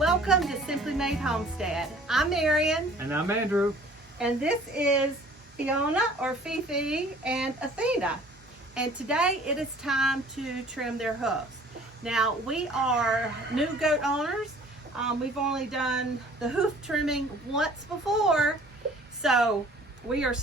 Welcome to Simply Made Homestead. I'm Marian. And I'm Andrew. And this is Fiona or Fifi and Athena. And today it is time to trim their hooves. Now we are new goat owners. We've only done the hoof trimming once before. So we are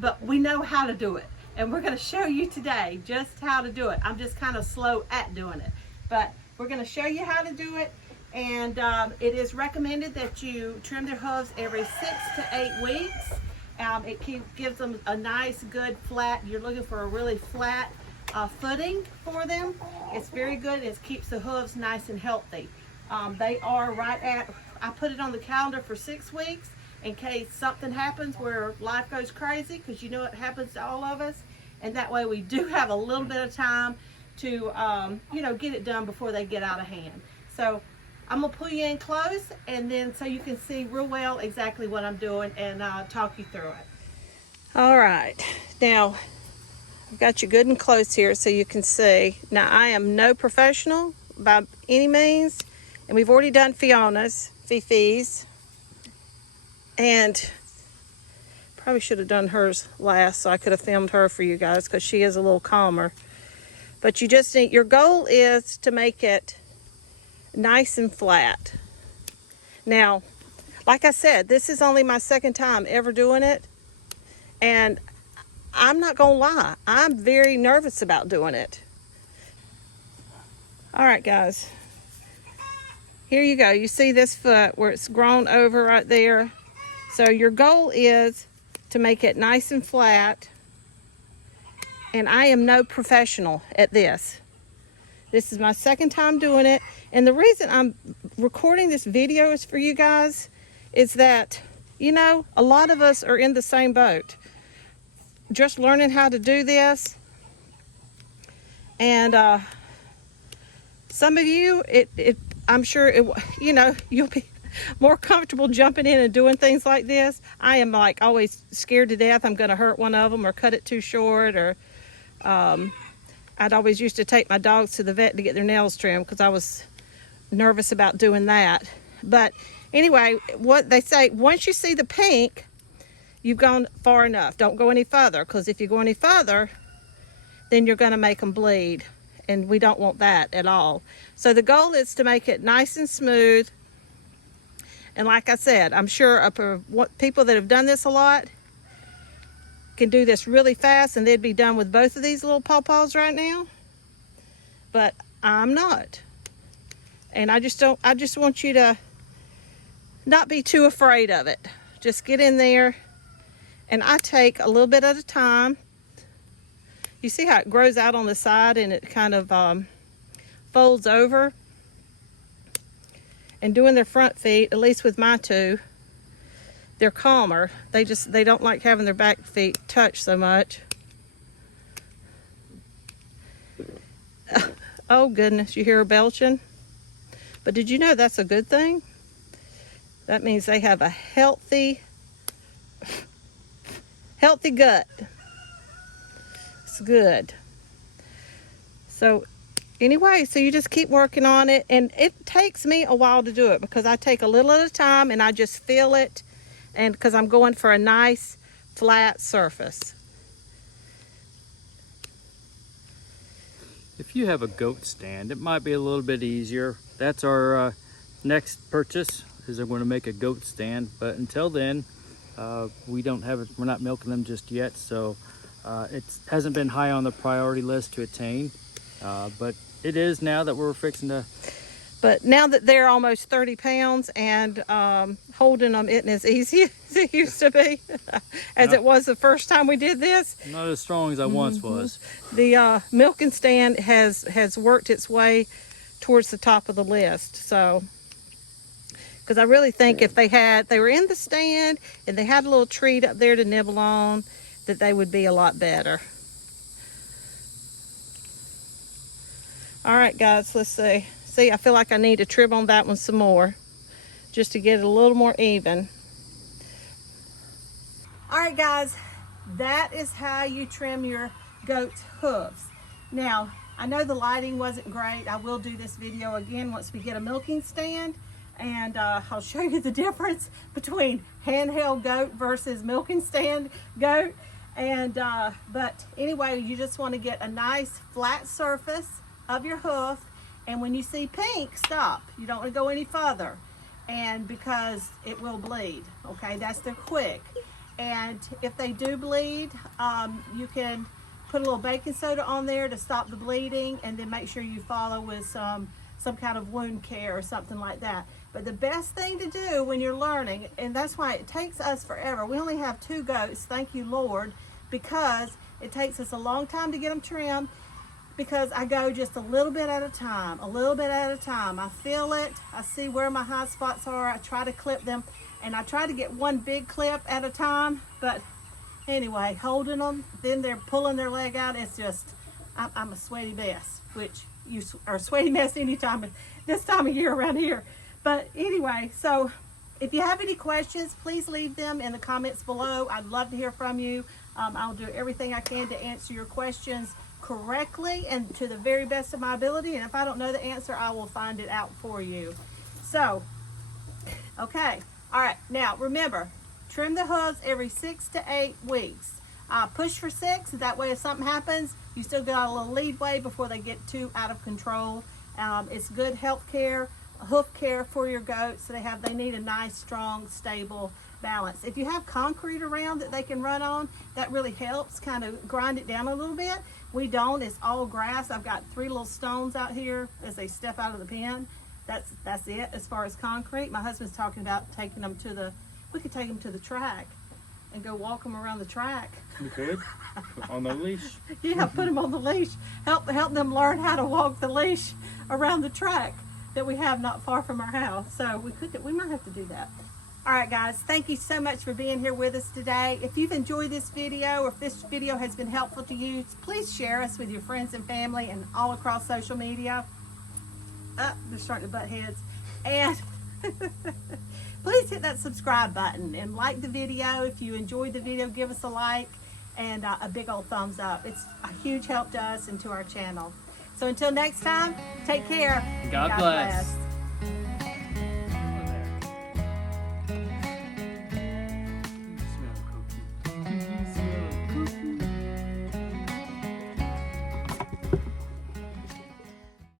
but we know how to do it. And we're going to show you today just how to do it. I'm just kind of slow at doing it. But we're going to show you how to do it. And it is recommended that you trim their hooves every 6 to 8 weeks. It gives them a nice, good, flat, you're looking for a really flat footing for them. It's very good. It keeps the hooves nice and healthy. They are right at, I put it on the calendar for 6 weeks in case something happens where life goes crazy, because you know it happens to all of us. And that way we do have a little bit of time to, get it done before they get out of hand. So I'm gonna pull you in close, and then so you can see real well exactly what I'm doing and talk you through it. All right, now I've got you good and close here so you can see. Now I am no professional by any means, and we've already done Fifi's, and probably should have done hers last so I could have filmed her for you guys because she is a little calmer. But you just need, your goal is to make it nice and flat. Now, like I said, this is only my second time ever doing it, and I'm not gonna lie, I'm very nervous about doing it. All right, guys, here you go. You see this foot where it's grown over right there? So your goal is to make it nice and flat, and I am no professional at this. This is my second time doing it. And the reason I'm recording this video is for you guys is that, a lot of us are in the same boat. Just learning how to do this. And some of you, I'm sure, you'll be more comfortable jumping in and doing things like this. I am like always scared to death I'm going to hurt one of them or cut it too short, or I'd always used to take my dogs to the vet to get their nails trimmed because I was nervous about doing that. But anyway, what they say, once you see the pink, you've gone far enough. Don't go any further, because if you go any further, then you're going to make them bleed, and we don't want that at all. So the goal is to make it nice and smooth. And like I said, I'm sure people that have done this a lot can do this really fast, and they'd be done with both of these little pawpaws right now. But I'm not. And I just want you to not be too afraid of it. Just get in there, and I take a little bit at a time. You see how it grows out on the side and it kind of folds over? And doing their front feet, at least with my two, they're calmer. They don't like having their back feet touched so much. Oh goodness, you hear her belching? But did you know that's a good thing? That means they have a healthy gut. It's good. So anyway, so you just keep working on it, and it takes me a while to do it because I take a little at a time and I just feel it, and because I'm going for a nice flat surface. If you have a goat stand, it might be a little bit easier. That's our next purchase, is I'm going to make a goat stand. But until then, we don't have it. We're not milking them just yet, so it hasn't been high on the priority list to attain. But it is now that we're fixing to. But now that they're almost 30 pounds and holding them isn't as easy as it used to be, as it was the first time we did this. Not as strong as I once was. The milking stand has worked its way towards the top of the list. So, because I really think if they were in the stand and they had a little treat up there to nibble on, that they would be a lot better. All right, guys, let's see. See, I feel like I need to trim on that one some more just to get it a little more even. All right, guys, that is how you trim your goat's hooves. Now, I know the lighting wasn't great. I will do this video again once we get a milking stand, and I'll show you the difference between handheld goat versus milking stand goat. And but anyway, you just want to get a nice flat surface of your hoof, and when you see pink, stop. You don't want to go any further, and because it will bleed. Okay, that's the quick. And if they do bleed, you can put a little baking soda on there to stop the bleeding, and then make sure you follow with some kind of wound care or something like that. But the best thing to do when you're learning, and that's why it takes us forever. We only have 2 goats, thank you Lord, because it takes us a long time to get them trimmed, because I go just a little bit at a time, a little bit at a time. I feel it, I see where my hot spots are, I try to clip them, and I try to get one big clip at a time. But anyway, holding them, then they're pulling their leg out, it's just, I'm a sweaty mess, which you are a sweaty mess anytime, this time of year around here. But anyway, so if you have any questions, please leave them in the comments below. I'd love to hear from you. I'll do everything I can to answer your questions correctly and to the very best of my ability. And if I don't know the answer, I will find it out for you. So, okay. All right. Now, remember, trim the hooves every 6 to 8 weeks. Push for 6. That way, if something happens, you still got a little leadway before they get too out of control. It's good health care, hoof care for your goats. So they need a nice, strong, stable balance. If you have concrete around that they can run on, that really helps kind of grind it down a little bit. We don't. It's all grass. I've got 3 little stones out here as they step out of the pen. That's it as far as concrete. My husband's talking about taking them to we could take them to the track and go walk them around the track. You could, on the leash. Yeah, put them on the leash. Help them learn how to walk the leash around the track that we have not far from our house. So we might have to do that. All right, guys, thank you so much for being here with us today. If you've enjoyed this video, or if this video has been helpful to you, please share us with your friends and family and all across social media. They're starting to butt heads. And please hit that subscribe button and like the video. If you enjoyed the video, give us a like and a big old thumbs up. It's a huge help to us and to our channel. So until next time, take care. God bless.